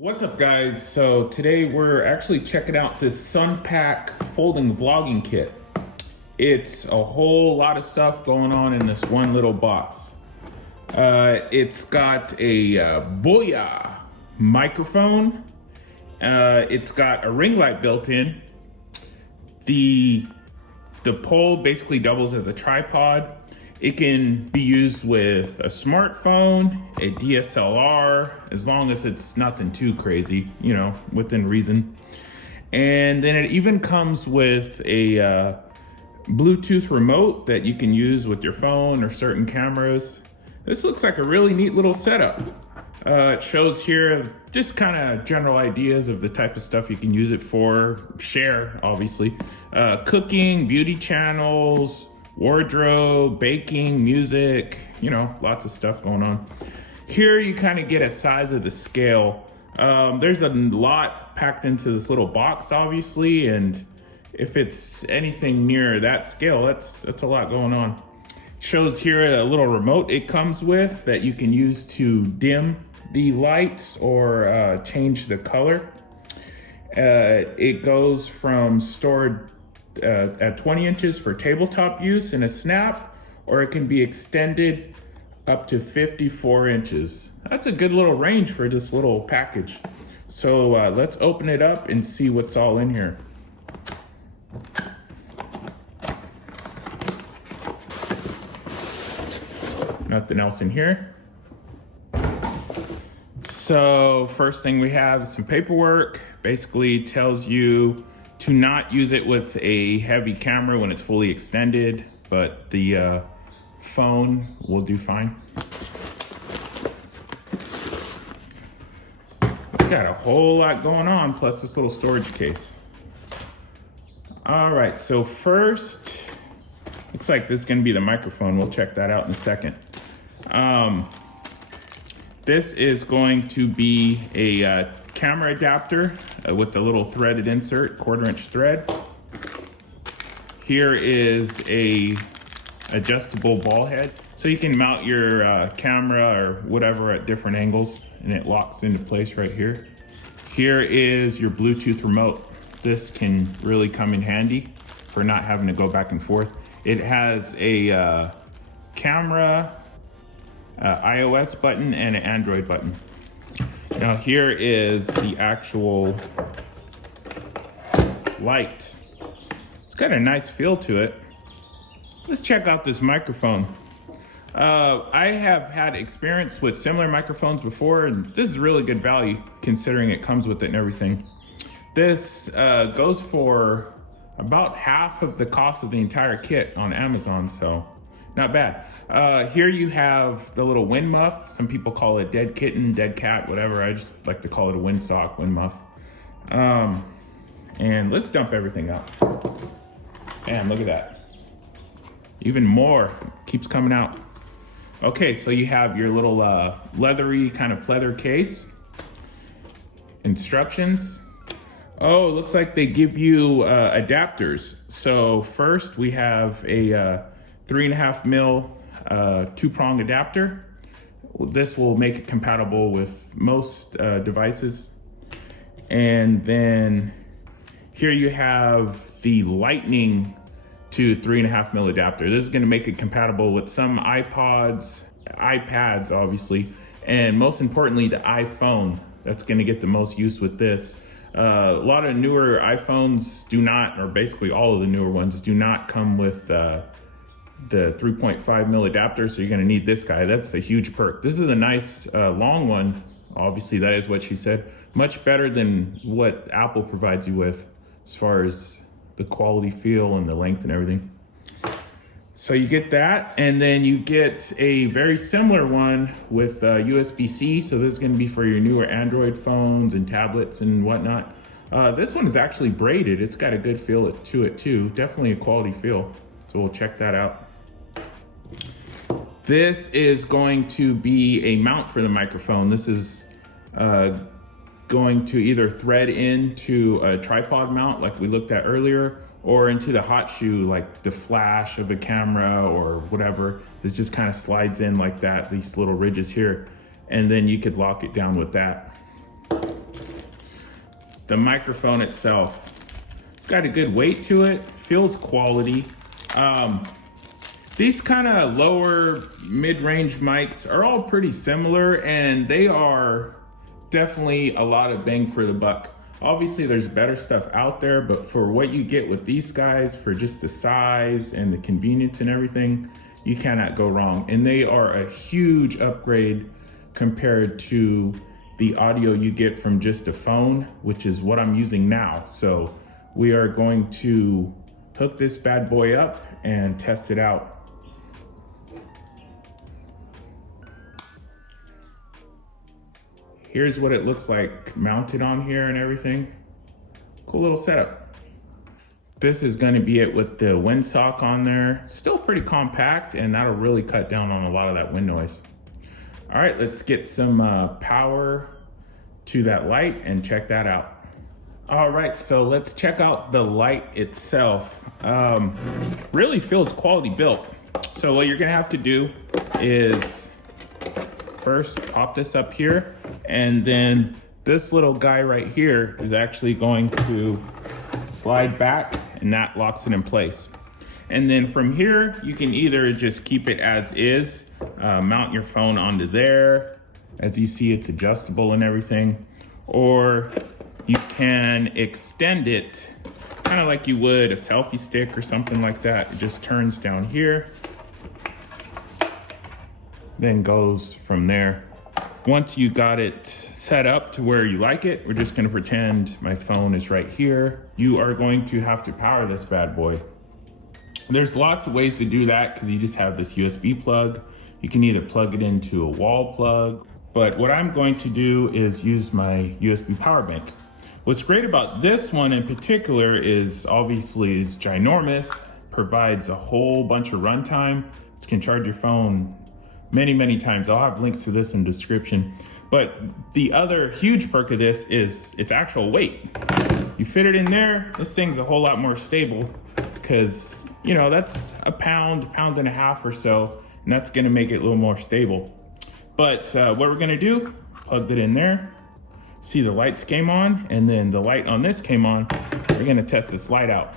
What's up, guys? So today we're actually checking out this Sunpak Folding Vlogging Kit. It's a whole lot of stuff going on in this one little box. It's got a BOYA microphone. It's got a ring light built in. The pole basically doubles as a tripod. It can be used with a smartphone, a DSLR, as long as it's nothing too crazy, you know, within reason. And then it even comes with a Bluetooth remote that you can use with your phone or certain cameras. This looks like a really neat little setup. It shows here just kind of general ideas of the type of stuff you can use it for, share, obviously. Cooking, beauty channels, wardrobe, baking, music, you know, lots of stuff going on. Here you kind of get a size of the scale. There's a lot packed into this little box, obviously, and if it's anything near that scale, that's a lot going on. Shows here a little remote it comes with that you can use to dim the lights or change the color. It goes from stored at 20 inches for tabletop use in a snap, or it can be extended up to 54 inches. That's a good little range for this little package. So let's open it up and see what's all in here. Nothing else in here. So first thing we have is some paperwork. Basically tells you to not use it with a heavy camera when it's fully extended, but the phone will do fine. We got a whole lot going on, plus this little storage case. All right, so first, looks like this is gonna be the microphone. We'll check that out in a second. This is going to be a camera adapter with a little threaded insert, 1/4 inch thread. Here is a adjustable ball head. So you can mount your camera or whatever at different angles, and it locks into place right here. Here is your Bluetooth remote. This can really come in handy for not having to go back and forth. It has a camera, iOS button, and an Android button. Now here is the actual light. It's got a nice feel to it. Let's check out this microphone. I have had experience with similar microphones before, and this is really good value considering it comes with it and everything. This goes for about half of the cost of the entire kit on Amazon, so not bad. Here you have the little wind muff. Some people call it dead kitten, dead cat, whatever. I just like to call it a windsock, wind muff. And let's dump everything out. Man, look at that. Even more keeps coming out. Okay, so you have your little leathery kind of pleather case. Instructions. Oh, it looks like they give you adapters. So first we have a 3.5 mil 2-prong adapter. This will make it compatible with most devices. And then here you have the lightning to 3.5 mil adapter. This is going to make it compatible with some iPods, iPads, obviously, and most importantly, the iPhone. That's going to get the most use with this. A lot of newer iPhones do not, or basically all of the newer ones do not come with the 3.5 mil adapter, so you're going to need this guy. That's a huge perk. This is a nice long one. Obviously, that is what she said. Much better than what Apple provides you with as far as the quality feel and the length and everything. So you get that, and then you get a very similar one with USB-C. So this is going to be for your newer Android phones and tablets and whatnot. This one is actually braided. It's got a good feel to it too. Definitely a quality feel. So we'll check that out. This is going to be a mount for the microphone. This is going to either thread into a tripod mount like we looked at earlier, or into the hot shoe, like the flash of a camera or whatever. This just kind of slides in like that, these little ridges here. And then you could lock it down with that. the microphone itself. It's got a good weight to it, feels quality. These kind of lower mid-range mics are all pretty similar, and they are definitely a lot of bang for the buck. Obviously there's better stuff out there, but for what you get with these guys, for just the size and the convenience and everything, you cannot go wrong. And they are a huge upgrade compared to the audio you get from just a phone, which is what I'm using now. So we are going to hook this bad boy up and test it out. Here's what it looks like mounted on here and everything. Cool little setup. This is gonna be it with the windsock on there. Still pretty compact, and that'll really cut down on a lot of that wind noise. All right, let's get some power to that light and check that out. All right, so let's check out the light itself. Really feels quality built. So what you're gonna have to do is first pop this up here, and then this little guy right here is actually going to slide back, and that locks it in place. And then from here, you can either just keep it as is, mount your phone onto there. As you see, it's adjustable and everything. Or you can extend it kind of like you would a selfie stick or something like that. It just turns down here, then goes from there. Once you got it set up to where you like it, we're just gonna pretend my phone is right here. You are going to have to power this bad boy. There's lots of ways to do that because you just have this USB plug. You can either plug it into a wall plug, but what I'm going to do is use my USB power bank. What's great about this one in particular is obviously it's ginormous, provides a whole bunch of runtime. It can charge your phone many times. I'll have links to this in the description. But the other huge perk of this is its actual weight. You fit it in there, this thing's a whole lot more stable because, you know, that's a pound and a half or so, and that's gonna make it a little more stable. But what we're gonna do, plugged it in there, see the lights came on, and then the light on this came on. We're gonna test this light out.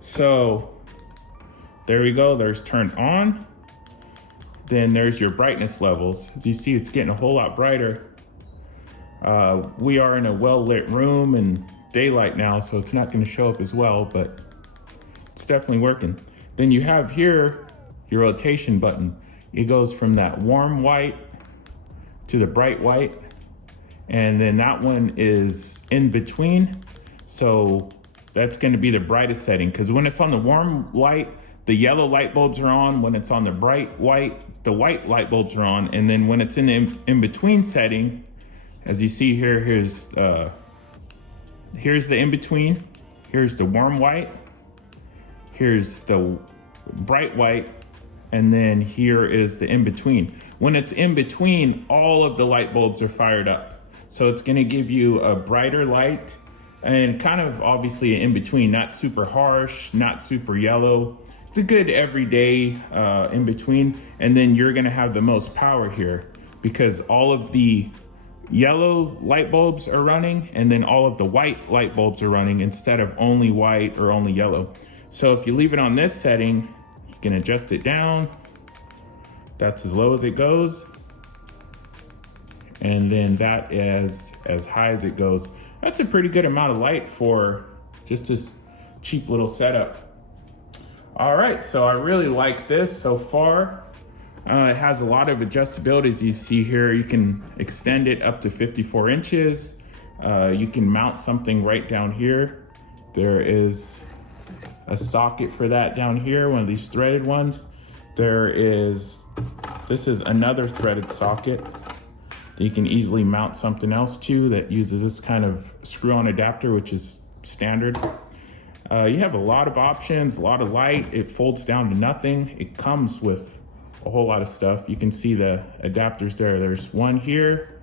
So there we go, there's turned on. Then there's your brightness levels. As you see, it's getting a whole lot brighter. We are in a well-lit room and daylight now, so it's not gonna show up as well, but it's definitely working. Then you have here your rotation button. It goes from that warm white to the bright white, and then that one is in between. So that's gonna be the brightest setting, because when it's on the warm light, the yellow light bulbs are on. When it's on the bright white, the white light bulbs are on. And then when it's in the in-between setting, as you see here, here's the in-between, here's the warm white, here's the bright white, and then here is the in-between. When it's in between, all of the light bulbs are fired up. So it's gonna give you a brighter light and kind of obviously an in-between, not super harsh, not super yellow. It's a good everyday in between. And then you're gonna have the most power here because all of the yellow light bulbs are running and then all of the white light bulbs are running instead of only white or only yellow. So if you leave it on this setting, you can adjust it down. That's as low as it goes. And then that is as high as it goes. That's a pretty good amount of light for just this cheap little setup. All right, so I really like this so far. It has a lot of adjustability, as you see here. You can extend it up to 54 inches. You can mount something right down here. There is a socket for that down here, one of these threaded ones. This is another threaded socket that you can easily mount something else to that uses this kind of screw-on adapter, which is standard. You have a lot of options, a lot of light. It folds down to nothing. It comes with a whole lot of stuff. You can see the adapters there. There's one here,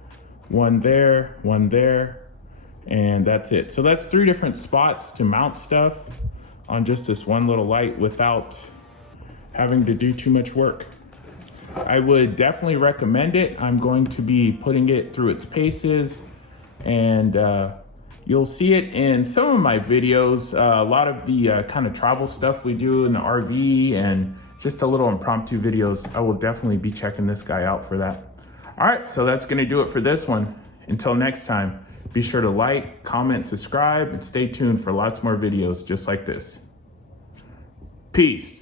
one there, and that's it. So that's 3 different spots to mount stuff on just this one little light without having to do too much work. I would definitely recommend it. I'm going to be putting it through its paces and You'll see it in some of my videos, a lot of the kind of travel stuff we do in the RV and just a little impromptu videos. I will definitely be checking this guy out for that. All right, so that's gonna do it for this one. Until next time, be sure to like, comment, subscribe, and stay tuned for lots more videos just like this. Peace.